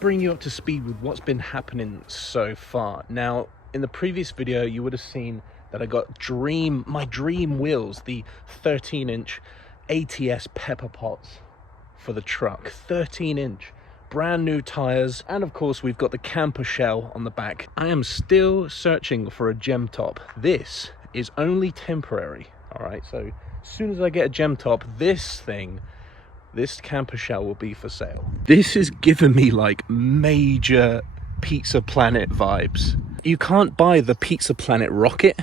bring you up to speed with what's been happening so far. Now, in the previous video, you would have seen that I got my dream wheels, the 13-inch ATS pepper pots for the truck. 13-inch, brand new tires, and of course we've got the camper shell on the back. I am still searching for a gem top. This is only temporary, all right? So as soon as I get a gem top, this camper shell will be for sale. This is giving me like major Pizza Planet vibes. You can't buy the Pizza Planet rocket.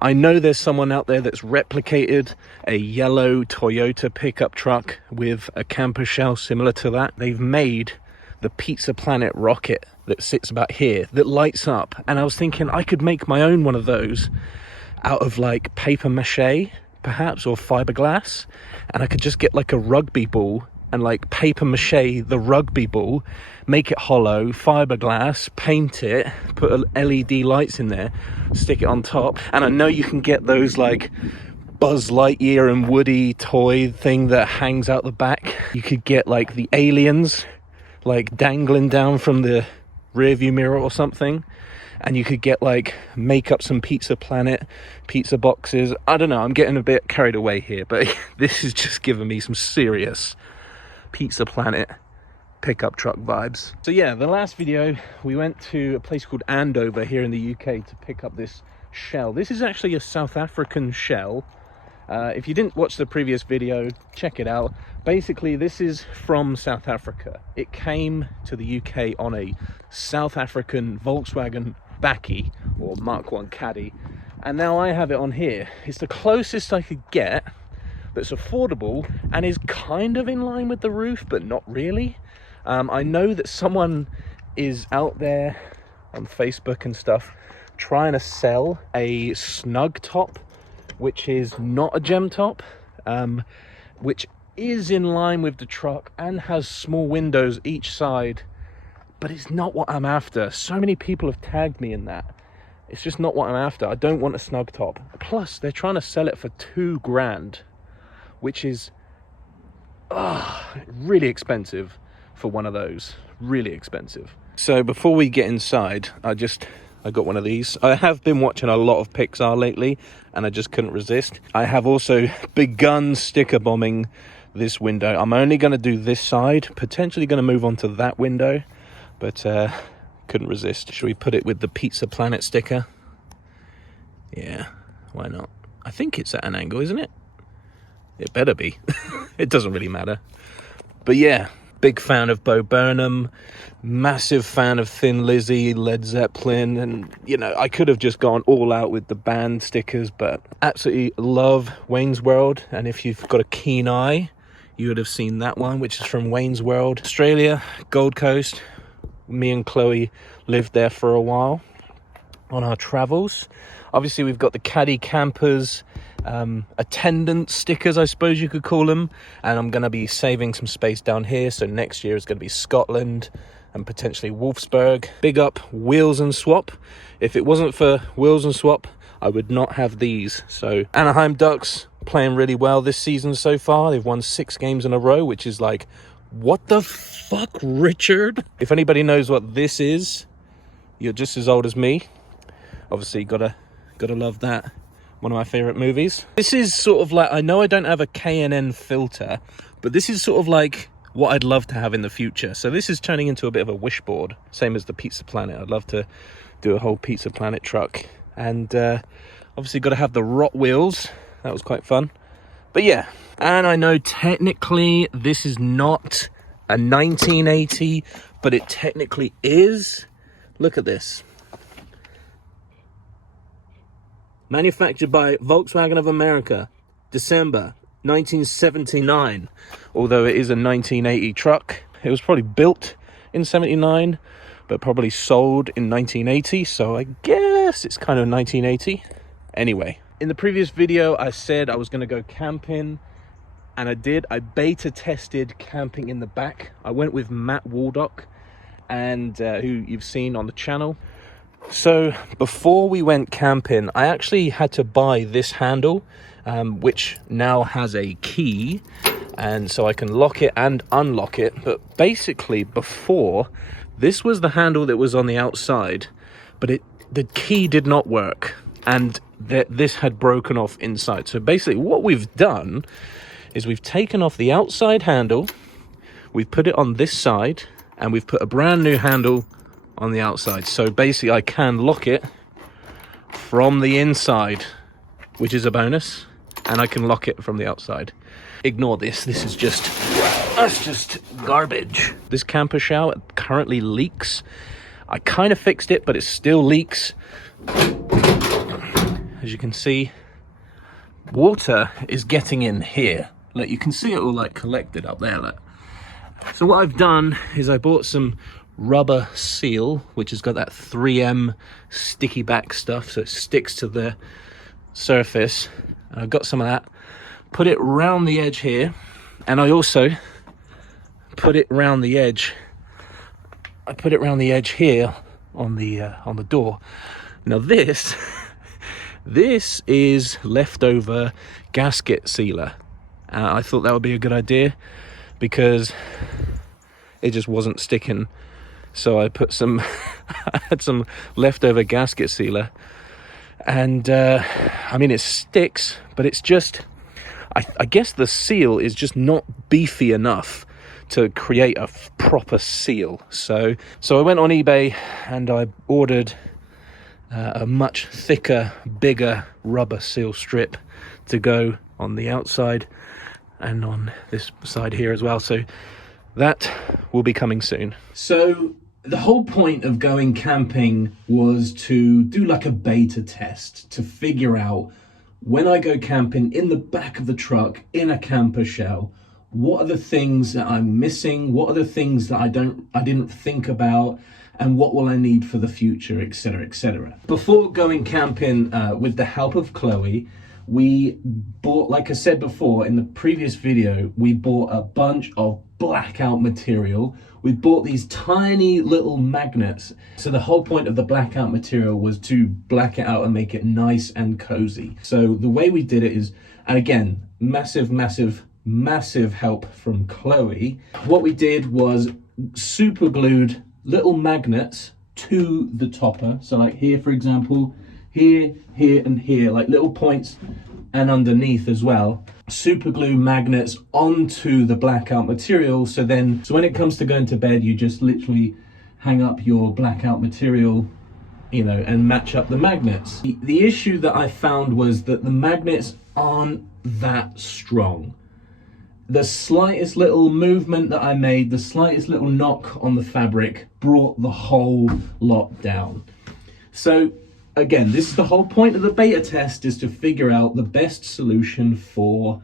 I know there's someone out there that's replicated a yellow Toyota pickup truck with a camper shell similar to that. They've made the Pizza Planet rocket that sits about here that lights up. And I was thinking I could make my own one of those out of like paper mache, perhaps, or fiberglass. And I could just get like a rugby ball and like paper mache the rugby ball, make it hollow, fiberglass, paint it, put LED lights in there, stick it on top. And I know you can get those like Buzz Lightyear and Woody toy thing that hangs out the back. You could get like the aliens like dangling down from the rear view mirror or something. And you could get like, make up some Pizza Planet pizza boxes. I don't know, I'm getting a bit carried away here, but this is just giving me some serious Pizza Planet pickup truck vibes. So yeah, the last video we went to a place called Andover here in the UK to pick up this shell. This is actually a South African shell. If you didn't watch the previous video, check it out. Basically, this is from South Africa. It came to the UK on a South African Volkswagen Bakkie, or Mark 1 Caddy, and now I have it on here. It's the closest I could get that's affordable and is kind of in line with the roof, but not really. I know that someone is out there on Facebook and stuff trying to sell a snug top, which is not a gem top, which is in line with the truck and has small windows each side, but it's not what I'm after. So many people have tagged me in that. It's just not what I'm after. I don't want a snug top. Plus, they're trying to sell it for $2,000, which is really expensive for one of those. Really expensive. So before we get inside, I got one of these. I have been watching a lot of Pixar lately, and I just couldn't resist. I have also begun sticker bombing this window. I'm only going to do this side, potentially going to move on to that window, but couldn't resist. Should we put it with the Pizza Planet sticker? Yeah, why not? I think it's at an angle, isn't it? It better be. It doesn't really matter. But yeah, big fan of Bo Burnham, massive fan of Thin Lizzy, Led Zeppelin, and you know, I could have just gone all out with the band stickers, but absolutely love Wayne's World. And if you've got a keen eye, you would have seen that one, which is from Wayne's World. Australia, Gold Coast. Me and Chloe lived there for a while on our travels. Obviously, we've got the Caddy campers, attendant stickers, I suppose you could call them, and I'm going to be saving some space down here, so next year is going to be Scotland and potentially Wolfsburg. Big up Wheels and Swap. If it wasn't for Wheels and Swap, I would not have these. So Anaheim Ducks playing really well this season so far. They've won 6 games in a row, which is like, what the fuck, Richard? If anybody knows what this is, you're just as old as me. Obviously, gotta love that. One of my favorite movies. This is sort of like, I know I don't have a K&N filter, but this is sort of like what I'd love to have in the future. So this is turning into a bit of a wish board, same as the Pizza Planet. I'd love to do a whole Pizza Planet truck. And obviously got to have the rot wheels. That was quite fun. But yeah, and I know technically this is not a 1980, but it technically is. Look at this. Manufactured by Volkswagen of America, December 1979. Although it is a 1980 truck. It was probably built in 79, but probably sold in 1980. So I guess it's kind of 1980. Anyway, in the previous video, I said I was going to go camping. And I did. I beta tested camping in the back. I went with Matt Waldock, and who you've seen on the channel. So before we went camping, I actually had to buy this handle, which now has a key, and so I can lock it and unlock it. But basically before, This was the handle that was on the outside, but the key did not work, and this had broken off inside. So basically what we've done is we've taken off the outside handle, we've put it on this side, and we've put a brand new handle on the outside. So basically I can lock it from the inside, which is a bonus, and I can lock it from the outside. Ignore this, that's just garbage. This camper shower currently leaks. I kind of fixed it, but it still leaks. As you can see, water is getting in here. Look, you can see it all like collected up there. Look. So what I've done is I bought some rubber seal, which has got that 3M sticky back stuff, so it sticks to the surface. And I've got some of that, put it round the edge here, and I also put it round the edge. I put it round the edge here on the door. Now this is leftover gasket sealer. I thought that would be a good idea because it just wasn't sticking. So I put some, I had some leftover gasket sealer, and I mean, it sticks, but it's just, I guess the seal is just not beefy enough to create a proper seal. So I went on eBay and I ordered a much thicker, bigger rubber seal strip to go on the outside and on this side here as well. So that will be coming soon. So the whole point of going camping was to do like a beta test to figure out, when I go camping in the back of the truck in a camper shell, what are the things that I'm missing? What are the things that I didn't think about? And what will I need for the future, etc., etc. Before going camping, with the help of Chloe, we bought, like I said before in the previous video, we bought a bunch of blackout material. We bought these tiny little magnets. So the whole point of the blackout material was to black it out and make it nice and cozy. So the way we did it is, and again, massive help from Chloe. What we did was super glued little magnets to the topper. So like here, for example, here, and here, like little points, and underneath as well. Super glue magnets onto the blackout material. So when it comes to going to bed, you just literally hang up your blackout material, you know, and match up the magnets. The issue that I found was that the magnets aren't that strong. The slightest little movement that I made, the slightest little knock on the fabric brought the whole lot down. So again, this is the whole point of the beta test, is to figure out the best solution for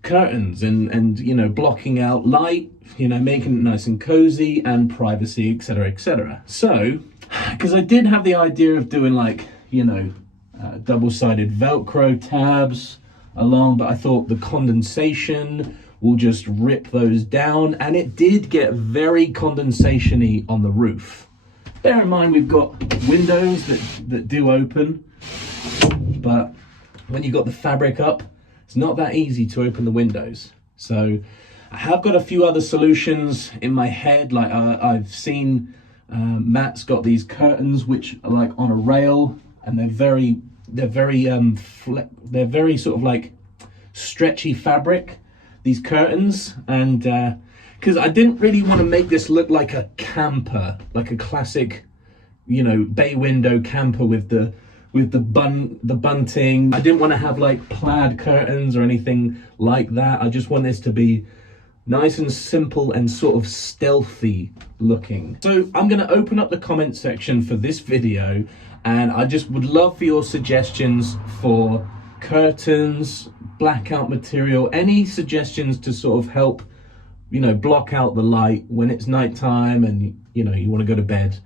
curtains and you know, blocking out light, you know, making it nice and cozy and privacy, etc., etc. So, because I did have the idea of doing like, you know, double-sided Velcro tabs along, but I thought the condensation will just rip those down, and it did get very condensation-y on the roof. Bear in mind, we've got windows that do open, but when you've got the fabric up, it's not that easy to open the windows. So I have got a few other solutions in my head. Like I've seen Matt's got these curtains which are like on a rail, and they're very sort of like stretchy fabric, these curtains. And because I didn't really want to make this look like a camper, like a classic, you know, bay window camper with the bunting. I didn't want to have like plaid curtains or anything like that. I just want this to be nice and simple and sort of stealthy looking. So I'm going to open up the comment section for this video, and I just would love for your suggestions for curtains, blackout material, any suggestions to sort of help, you know, block out the light when it's nighttime and, you know, you want to go to bed.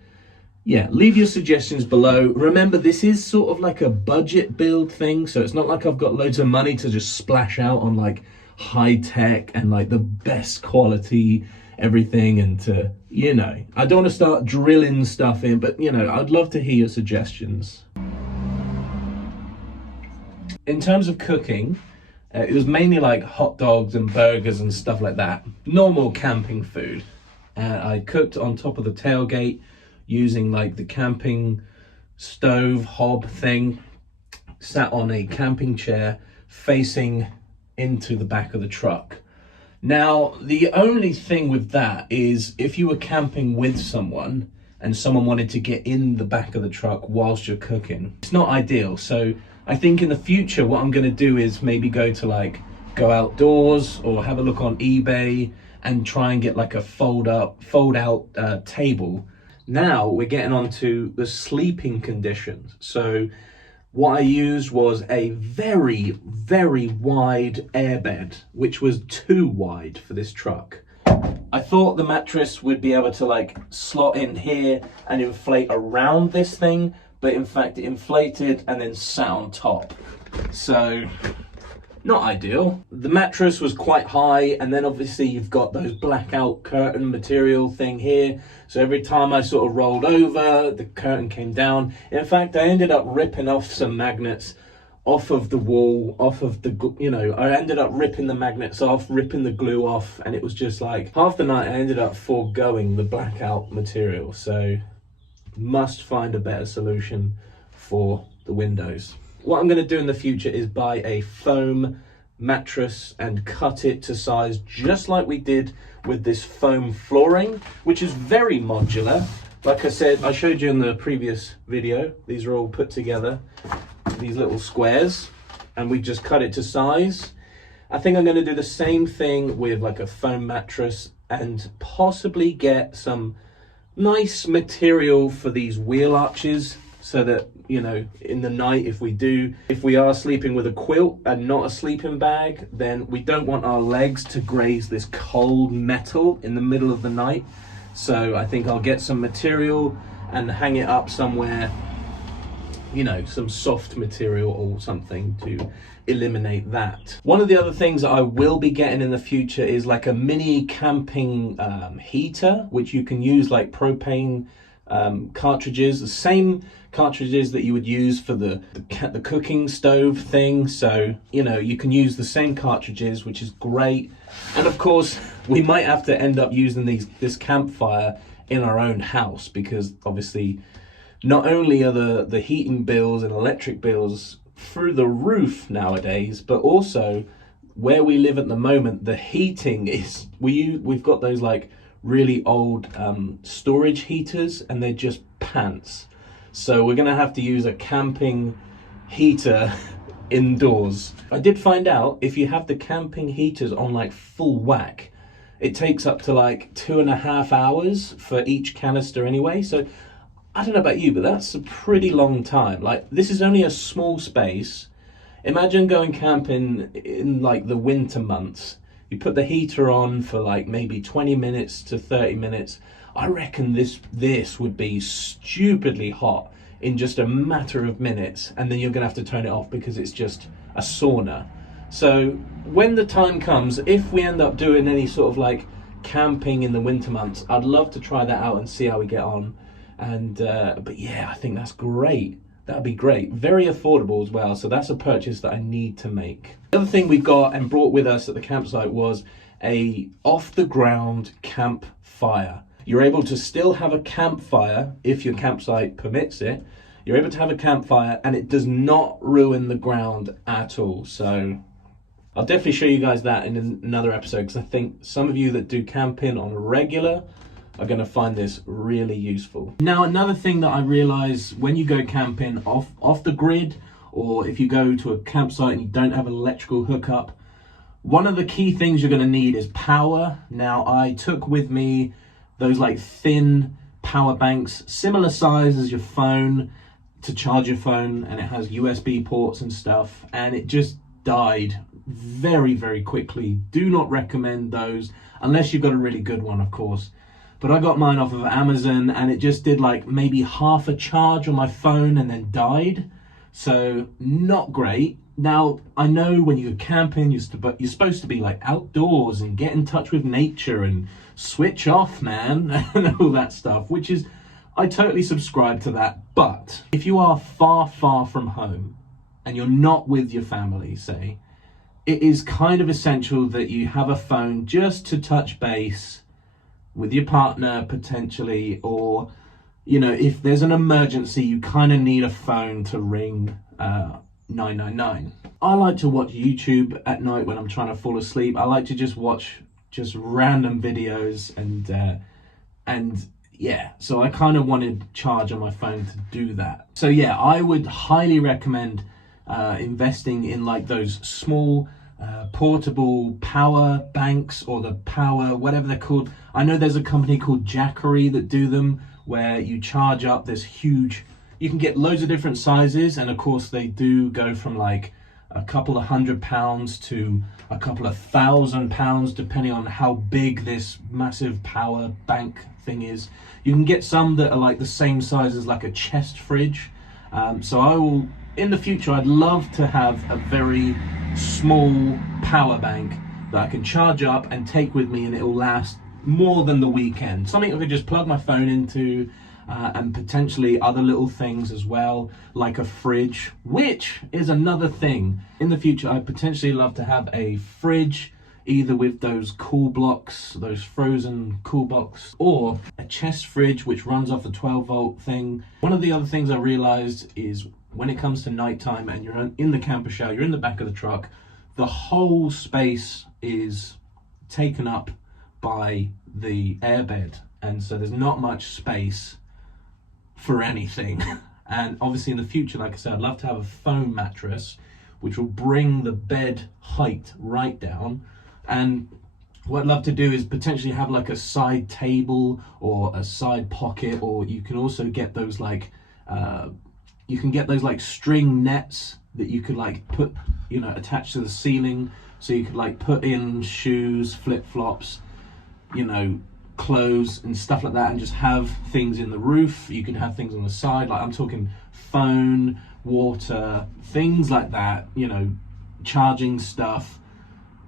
Yeah, leave your suggestions below. Remember, this is sort of like a budget build thing, so it's not like I've got loads of money to just splash out on like high tech and like the best quality everything, and to, you know, I don't want to start drilling stuff in, but, you know, I'd love to hear your suggestions. In terms of cooking, it was mainly like hot dogs and burgers and stuff like that. Normal camping food. I cooked on top of the tailgate using like the camping stove hob thing, sat on a camping chair facing into the back of the truck. Now, the only thing with that is if you were camping with someone and someone wanted to get in the back of the truck whilst you're cooking, it's not ideal. So I think in the future, what I'm going to do is maybe go outdoors or have a look on eBay and try and get like a fold out table. Now we're getting on to the sleeping conditions. So what I used was a very, very wide airbed, which was too wide for this truck. I thought the mattress would be able to like slot in here and inflate around this thing, but in fact it inflated and then sat on top. So not ideal. The mattress was quite high, and then obviously you've got those blackout curtain material thing here. So every time I sort of rolled over, the curtain came down. In fact, I ended up ripping off some magnets off of the wall, off of the, I ended up ripping the magnets off, ripping the glue off, and it was just like half the night I ended up foregoing the blackout material. So must find a better solution for the windows. What I'm going to do in the future is buy a foam mattress and cut it to size just like we did with this foam flooring, which is very modular. Like I said, I showed you in the previous video, these are all put together, these little squares, and we just cut it to size. I think I'm going to do the same thing with like a foam mattress and possibly get some nice material for these wheel arches, so that, in the night, if we are sleeping with a quilt and not a sleeping bag, then we don't want our legs to graze this cold metal in the middle of the night. So I think I'll get some material and hang it up somewhere, some soft material or something to eliminate that. One of the other things that I will be getting in the future is like a mini camping heater, which you can use like propane cartridges, the same cartridges that you would use for the cooking stove thing. So you can use the same cartridges, which is great. And of course we might have to end up using this campfire in our own house, because obviously not only are the heating bills and electric bills through the roof nowadays, but also where we live at the moment, the heating is, we've got those like really old storage heaters, and they're just pants. So we're gonna have to use a camping heater indoors. I did find out if you have the camping heaters on like full whack, it takes up to like 2.5 hours for each canister anyway. So I don't know about you, but that's a pretty long time. Like, this is only a small space. Imagine going camping in like the winter months. You put the heater on for like maybe 20 minutes to 30 minutes. I reckon this would be stupidly hot in just a matter of minutes, and then you're gonna have to turn it off because it's just a sauna. So when the time comes, if we end up doing any sort of like camping in the winter months, I'd love to try that out and see how we get on. And but yeah, I think that's great. That'd be great. Very affordable as well. So that's a purchase that I need to make. The other thing we got and brought with us at the campsite was a off-the-ground campfire. You're able to still have a campfire if your campsite permits it. You're able to have a campfire and it does not ruin the ground at all. So I'll definitely show you guys that in another episode, because I think some of you that do camping on a regular are going to find this really useful. Now, another thing that I realize when you go camping off the grid, or if you go to a campsite and you don't have an electrical hookup, one of the key things you're going to need is power. Now, I took with me those like thin power banks, similar size as your phone, to charge your phone, and it has USB ports and stuff, and it just died very, very quickly. Do not recommend those unless you've got a really good one, of course. But I got mine off of Amazon, and it just did like maybe half a charge on my phone and then died. So not great. Now, I know when you're camping, you're supposed to be like outdoors and get in touch with nature and switch off, man, and all that stuff, which is, I totally subscribe to that. But if you are far, far from home and you're not with your family, say, it is kind of essential that you have a phone just to touch base with your partner potentially, or you know, if there's an emergency, you kind of need a phone to ring 999. I like to watch YouTube at night when I'm trying to fall asleep. I like to just watch just random videos, and yeah, so I kind of wanted charge on my phone to do that. So yeah, I would highly recommend investing in like those small portable power banks, or the power, whatever they're called. I know there's a company called Jackery that do them, where you charge up this huge, you can get loads of different sizes, and of course they do go from like a couple of £100 to a couple of £1,000, depending on how big this massive power bank thing is. You can get some that are like the same size as like a chest fridge. So I will, in the future, I'd love to have a very small power bank that I can charge up and take with me, and it will last more than the weekend. Something I could just plug my phone into, and potentially other little things as well, like a fridge, which is another thing. In the future, I'd potentially love to have a fridge, either with those cool blocks, those frozen cool blocks, or a chest fridge which runs off a 12-volt thing. One of the other things I realized is when it comes to nighttime and you're in the camper shell, you're in the back of the truck, the whole space is taken up by the airbed, and so there's not much space for anything. And obviously in the future, like I said, I'd love to have a foam mattress which will bring the bed height right down. And what I'd love to do is potentially have like a side table or a side pocket, or you can also get those like string nets that you could like put, you know, attach to the ceiling, so you could like put in shoes, flip-flops, you know, clothes and stuff like that, and just have things in the roof. You can have things on the side, like I'm talking phone, water, things like that, you know, charging stuff,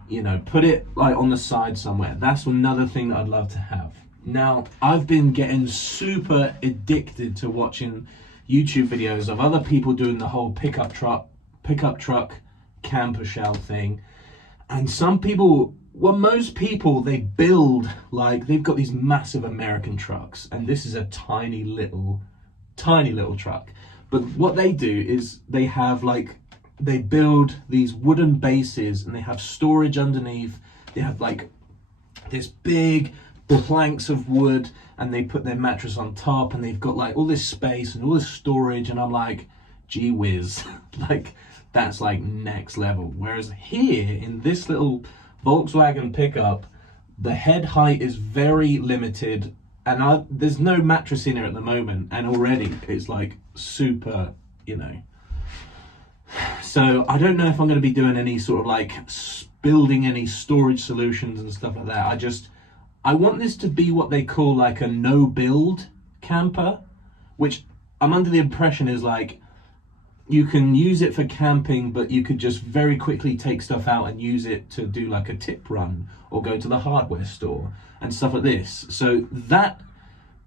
you know, put it like on the side somewhere. That's another thing that I'd love to have. Now, I've been getting super addicted to watching YouTube videos of other people doing the whole pickup truck camper shell thing. And some people, well, most people, they build, like, they've got these massive American trucks, and this is a tiny little truck. But what they do is they have like, they build these wooden bases, and they have storage underneath. They have like this big planks of wood, and they put their mattress on top, and they've got like all this space and all this storage, and I'm like, gee whiz, like that's like next level. Whereas here in this little Volkswagen pickup, the head height is very limited, and there's no mattress in here at the moment, and already it's like super, you know. So I don't know if I'm going to be doing any sort of like building any storage solutions and stuff like that. I want this to be what they call like a no build camper, which I'm under the impression is like, you can use it for camping, but you could just very quickly take stuff out and use it to do like a tip run or go to the hardware store and stuff like this. So that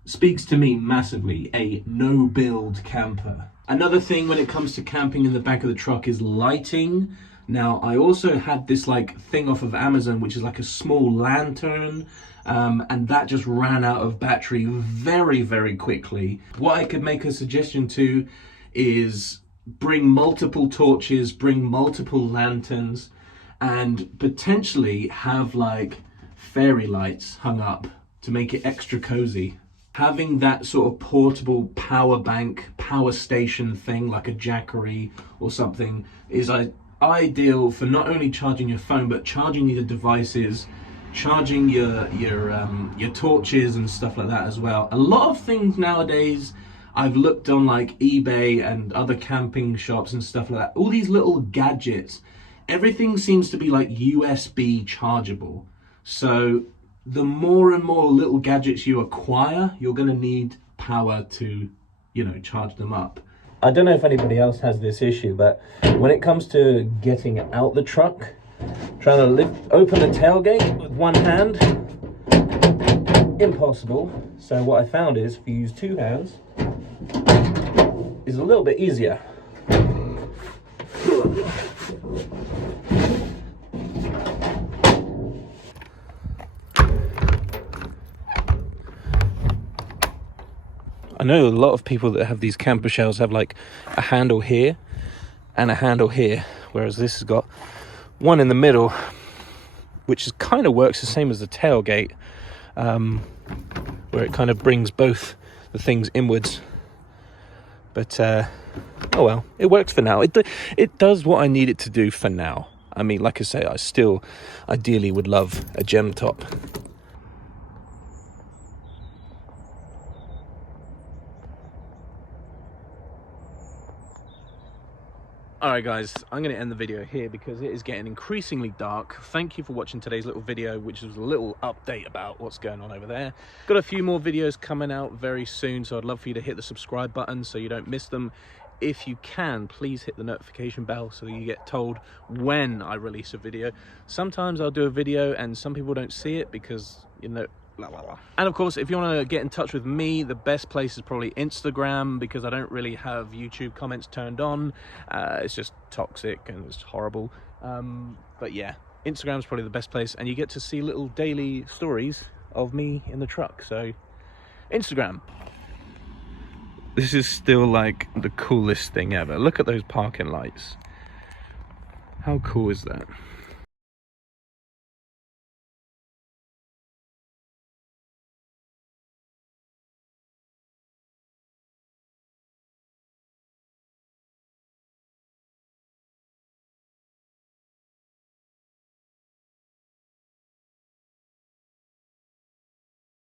speaks to me massively, a no build camper. Another thing when it comes to camping in the back of the truck is lighting. Now, I also had this like thing off of Amazon, which is like a small lantern, and that just ran out of battery very, very quickly. What I could make a suggestion to is bring multiple torches, bring multiple lanterns, and potentially have like fairy lights hung up to make it extra cozy. Having that sort of portable power bank, power station thing like a Jackery or something is ideal for not only charging your phone, but charging your devices, charging your torches and stuff like that as well. A lot of things nowadays, I've looked on like eBay and other camping shops and stuff like that, all these little gadgets, everything seems to be like USB chargeable. So the more and more little gadgets you acquire, you're going to need power to, you know, charge them up. I don't know if anybody else has this issue, but when it comes to getting out the truck, trying to open the tailgate with one hand, impossible. So what I found is if you use two hands, is a little bit easier. I know a lot of people that have these camper shells have like a handle here and a handle here, whereas this has got one in the middle, which is kind of works the same as the tailgate, where it kind of brings both the things inwards. But oh well, it works for now. It does what I need it to do for now. I mean, like I say, I still ideally would love a gem top. Alright guys, I'm going to end the video here because it is getting increasingly dark. Thank you for watching today's little video, which was a little update about what's going on over there. Got a few more videos coming out very soon, so I'd love for you to hit the subscribe button so you don't miss them. If you can, please hit the notification bell so you get told when I release a video. Sometimes I'll do a video and some people don't see it because, you know, blah, blah, blah. And of course, if you want to get in touch with me, the best place is probably Instagram, because I don't really have YouTube comments turned on. It's just toxic and it's horrible. But yeah, Instagram's probably the best place, and you get to see little daily stories of me in the truck. So Instagram. This is still like the coolest thing ever. Look at those parking lights. How cool is that?